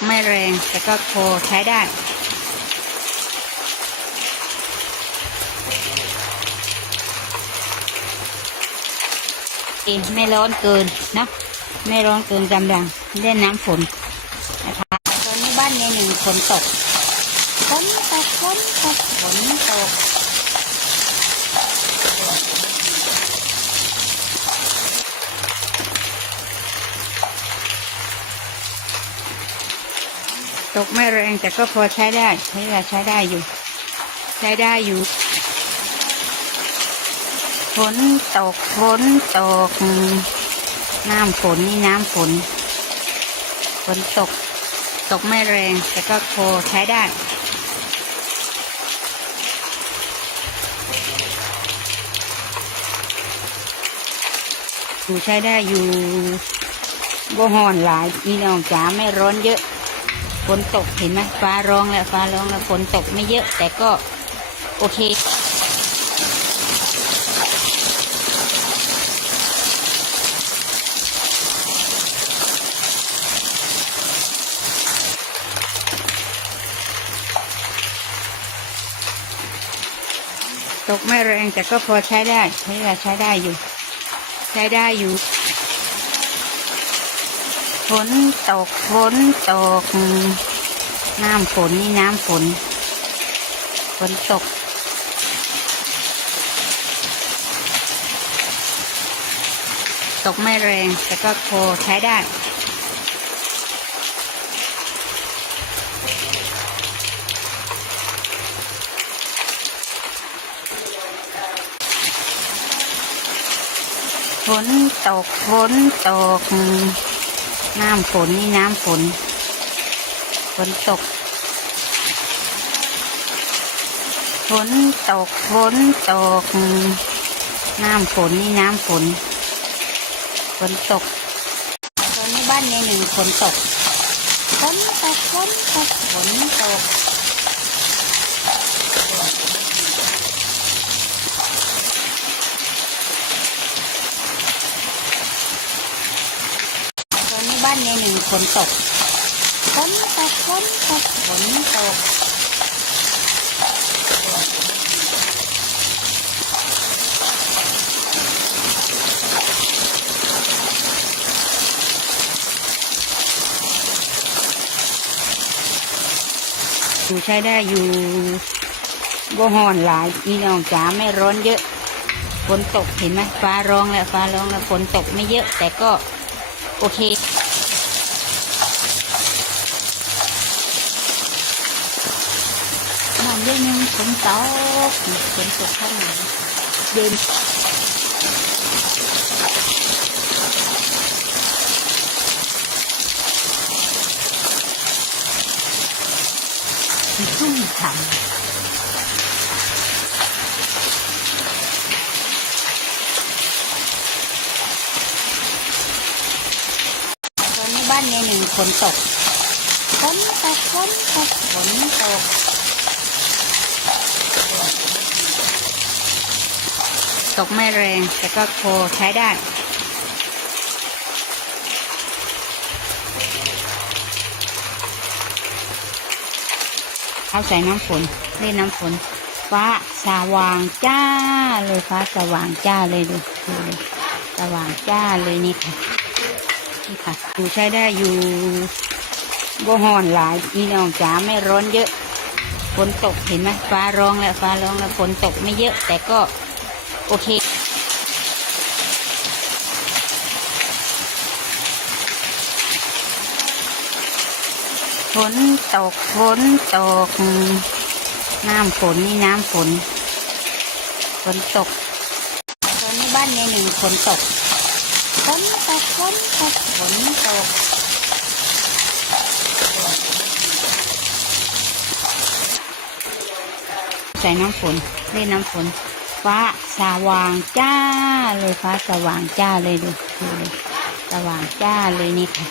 กไม่แรง แต่ก็โคใช้ได้ไม่ร้อนเกินนะไม่ร้อนเกินกำลังเล่นน้ำฝนนะคะตอนนี้บ้านในหนึ่งฝนตกฝนตกฝนตกฝนตก กไม่แรงแต่ก็พอใช้ได้ใช้เวลาใช้ได้อยู่ ใช้ได้อยู่ฝนตกฝนตก น้ำฝนนี่น้ำฝนฝนตก ตกไม่แรงแต่ก็โคใช้ได้อยู่ใช้ได้อยู่บ่หอนหลายอีน้องจ๋าไม่ร้อนเยอะ ฝนตกเห็นไหมฟ้าร้องแล้วฟ้าร้องแล้วฝนตกไม่เยอะ แต่ก็โอเคตกไม่แรงแต่ก็พอใช้ได้ใช้เวลาใช้ได้อยู่ ใช้ได้อยู่ ฝนตกฝนตก น้ำฝนนี่น้ำฝน ฝนตก ตกไม่แรงแต่ก็โคใช้ได้ฝนตกฝนตก น้ำฝนนี่น้ำฝน ฝนตก ฝนตก ฝนตก น้ำฝนนี่น้ำฝน ฝนตก ตอนนี้บ้านในหนึ่งฝนตก ฝนตก ฝนตก ฝนตก ตอนนี้บ้านในหนึ่ง ฝนตกฝนตกฝนตกฝนตกอยู่ใช้ได้อยู่บ่หอนหลายอีน้องจ๋าไม่ร้อนเยอะฝนตกเห็นไหมฟ้าร้องแล้วฟ้าร้องแล้วฝนตกไม่เยอะ แต่ก็โอเค มันเรื่องนึง ฝนตกฝนตกข้างไหนเดินชุ่มฉ่ำตอนนี้บ้านในหนึ่งฝนตกฝนตกฝนตกฝนตก ตกไม่แรง แต่ก็โคใช้ได้ เอาใส่น้ำฝนเล่นน้ำฝน ฟ้าสว่างจ้าเลยฟ้าสว่างจ้าเลยดูดูเลยสว่างจ้าเลยนี่ค่ะนี่ค่ะอยู่ใช้ได้อยู่บ่หอนหลายอีน้องจ๋าไม่ร้อนเยอะฝนตกเห็นไหมฟ้าร้องแล้วฟ้าร้องแล้วฝนตกไม่เยอะ แต่ก็ โอเค ฝนตก ฝนตก น้ำฝนนี่น้ำฝน ฝนตก ตอนนี้บ้านในหนึ่งฝนตก ฝนตก ฝนตก ฝนตกใส่น้ำฝนเล่นน้ำฝน ฟ้าสว่างจ้าเลยฟ้าสว่างจ้าเลยดูดูเลยสว่างจ้าเลยนี่ค่ะ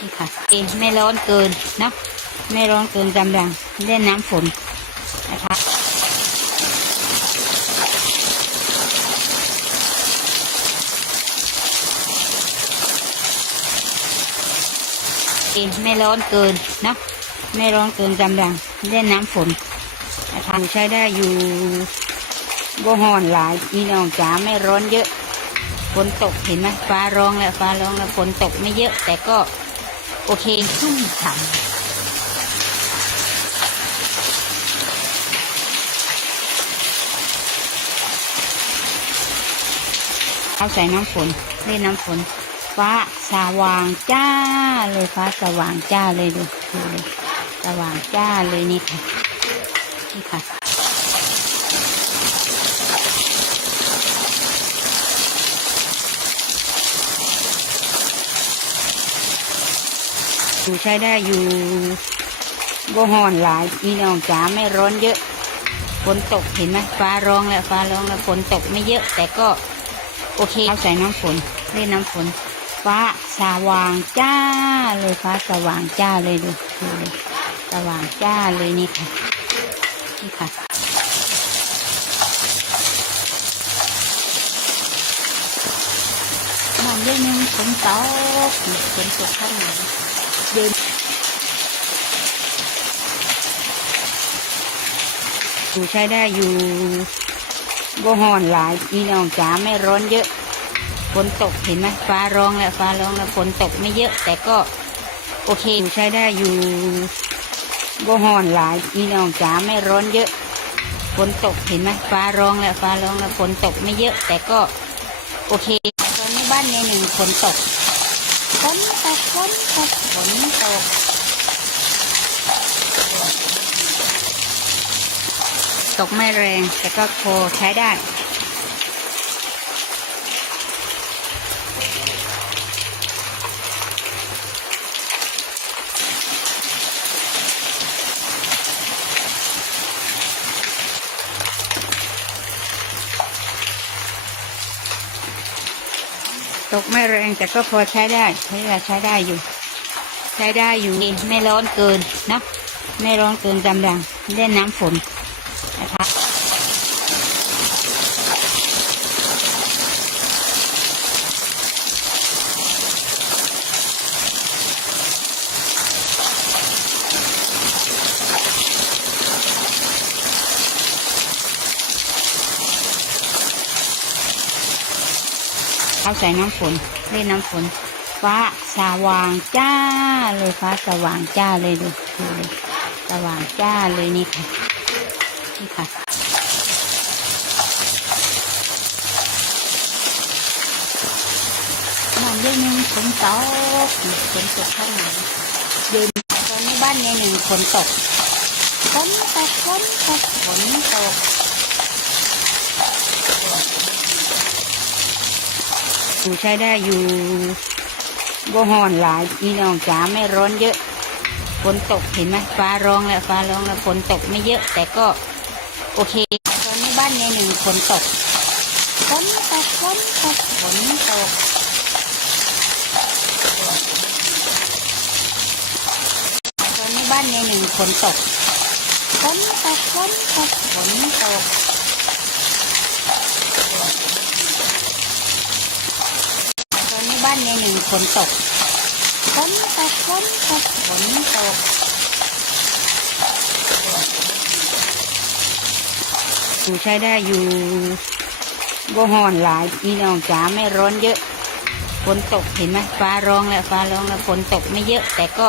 นี่ค่ะเอไม่ร้อนเกินนะไม่ร้อนเกินกำลังเล่นน้ำฝนนะคะเอไม่ร้อนเกินนะไม่ร้อนเกินกำลังเล่นน้ำฝนนะคะใช้ได้อยู่ บ่หอนหลายพี่น้องจ๋าไม่ร้อนเยอะฝนตกเห็นไหมฟ้าร้องแล้วฟ้าร้องแล้วฝนตกไม่เยอะ แต่ก็โอเคชุ่มฉ่ำเอาใส่น้ำฝนเล่นน้ำฝน ฟ้าสว่างจ้าเลยฟ้าสว่างจ้าเลยดูดูเลยสว่างจ้าเลยนี่ค่ะนี่ค่ะ อยู่ใช้ได้อยู่บ่หอนหลายพี่น้องจ๋าไม่ร้อนเยอะฝนตกเห็นไหมฟ้าร้องแล้วฟ้าร้องแล้วฝนตกไม่เยอะ แต่ก็โอเคเอาใส่น้ำฝนเล่นน้ำฝน ฟ้าสว่างจ้าเลยฟ้าสว่างจ้าเลยดูดูเลยสว่างจ้าเลยนี่ค่ะนี่ค่ะมันเรื่องนึงฝนตกฝนตกข้างไหน เดินอยู่ใช้ได้อยู่บ่หอนหลายพี่น้องจ๋าไม่ร้อนเยอะฝนตกเห็นไหมฟ้าร้องแล้วฟ้าร้องแล้วฝนตกไม่เยอะ แต่ก็โอเคอยู่ใช้ได้อยู่บ่หอนหลายพี่น้องจ๋าไม่ร้อนเยอะฝนตกเห็นไหมฟ้าร้องแล้วฟ้าร้องแล้วฝนตกไม่เยอะ แต่ก็โอเคตอนนี้บ้านในหนึ่งฝนตก ฝนตกฝนตกฝนตกตกไม่แรงแต่ก็โคใช้ได้ ตกไม่แรงแต่ก็พอใช้ได้ใช้ได้ใช้ได้อยู่ ใช้ได้อยู่ไม่ร้อนเกินนะ ไม่ร้อนเกินกำลังเล่นน้ำฝนนะคะ เอาใส่น้ำฝนเล่นน้ำฝน ฟ้าสว่างจ้าเลยฟ้าสว่างจ้าเลยดูดูเลยสว่างจ้าเลยนี่ค่ะนี่ค่ะมันเรื่องนึงฝนตกฝนตกข้างไหนเดินตอนนี้บ้านในหนึ่งฝนตกฝนตกฝนตกฝนตก อยู่ใช้ได้อยู่บ่หอนหลายพี่น้องจ๋าไม่ร้อนเยอะฝนตกเห็นไหมฟ้าร้องแล้วฟ้าร้องแล้วฝนตกไม่เยอะ แต่ก็โอเคตอนนี้บ้านในหนึ่งฝนตกฝนตกฝนตกฝนตกตอนนี้บ้านในหนึ่งฝนตกฝนตกฝนตกฝนตก ตอนนี้บ้านในหนึ่งฝนตกฝนตกฝนตกฝนตกอยู่ใช้ได้อยู่บ่หอนหลายพี่น้องจ๋าไม่ร้อนเยอะฝนตกเห็นไหมฟ้าร้องแล้วฟ้าร้องแล้วฝนตกไม่เยอะ แต่ก็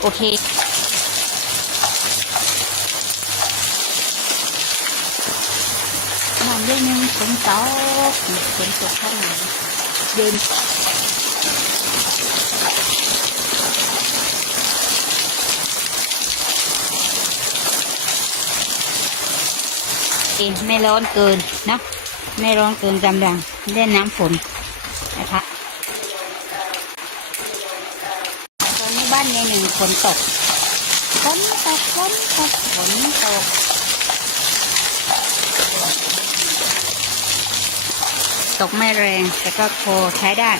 โอเคมันเรื่องนึงฝนตกฝนตกข้างไหน เดินไม่ร้อนเกินเนาะไม่ร้อนเกินกำลังเล่นน้ำฝนนะคะตอนนี้บ้านในหนึ่งฝนตกฝนตกฝนตกฝนตก ตกไม่แรงแต่ก็โคใช้ได้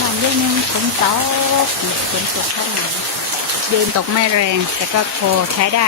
มันเรื่องนึงฝนตกฝนตกข้างไหนเดินตกไม่แรงแต่ก็พอใช้ได้